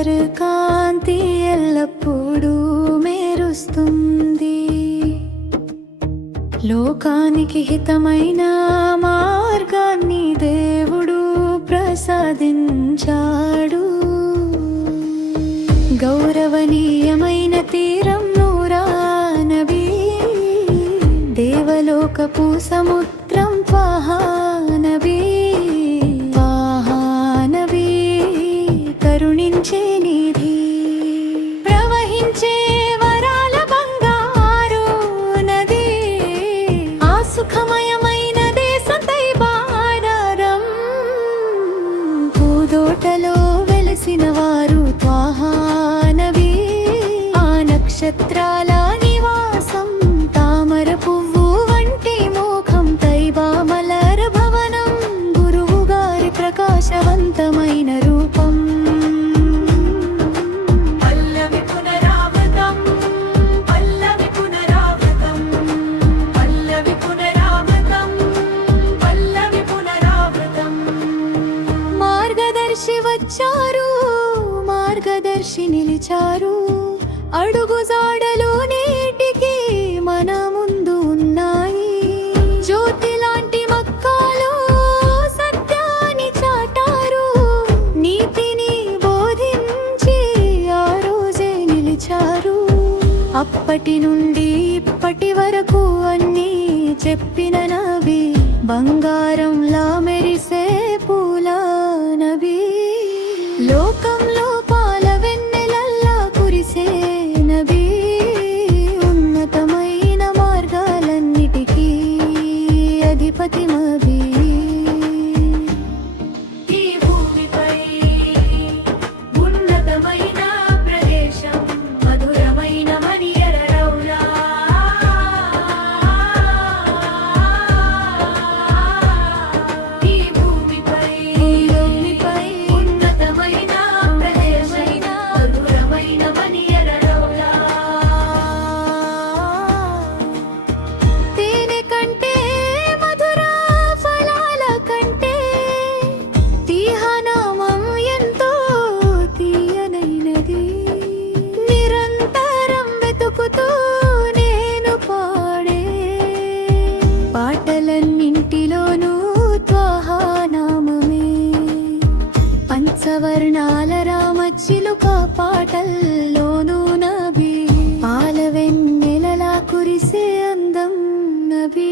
కౌసర్ కాంతి ఎల్లప్పుడూ మెరుస్తుంది. లోకానికి హితమైన మార్గాన్ని దేవుడు ప్రసాదించాడు. గౌరవనీయమైన తీరం నూరా నబీ, దేవలోకపు సముద్రం త్వాహా నబీ. కరుణించే నిధి, ప్రవహించే వరాల బంగారు నది, ఆ సుఖమయమైన దేశం తైబారం. పూదోటలో వెలసిన వారు త్వాహా నబీ, ఆ నక్షత్రాల నివాసం, తామర పువ్వు వంటి ముఖం, తైబా మలర భవనం, గురువు గారి ప్రకాశవంతమైన రూపం. మార్గదర్శి వచ్చారు, మార్గదర్శి నిలిచారు, అడుగు జాడలు నేటికి మన ముందు ఉన్నాయి. జ్యోతి లాంటి మక్కాలో సత్యాన్ని చాటారు, నీతిని బోధించి ఆ రోజే నిలిచారు. అప్పటి నుండి ఇప్పటి వరకు అన్నీ చెప్పిన నబీ, బంగారంలా మెరిసే పూల నబీ. లోకంలో పాల వెన్నెలల్లా కురిసే నబీ, ఉన్నతమైన మార్గాలన్నిటికీ అధిపతి నబీ. ఈ భూమిపై ఉన్నతమైన ప్రదేశం, మధురమైన మనియర రౌలా. ఈ భూమిపై ఉన్నతమైన ప్రదేశం, మధురమైన మనియర రౌలా. తేనె కంటే మధుర ఫలాల కంటే తీహనామం ఎంతో తీయనైనది. నిరంతరం వెతుకుతూ నేను పాడే పాటలన్నింటిలోనూ త్వాహా నామమే. పంచవర్ణాల రామచిలుక పాటల్లోనూ నబీ, పాల వెన్నెలలా కురిసే అందం నబీ.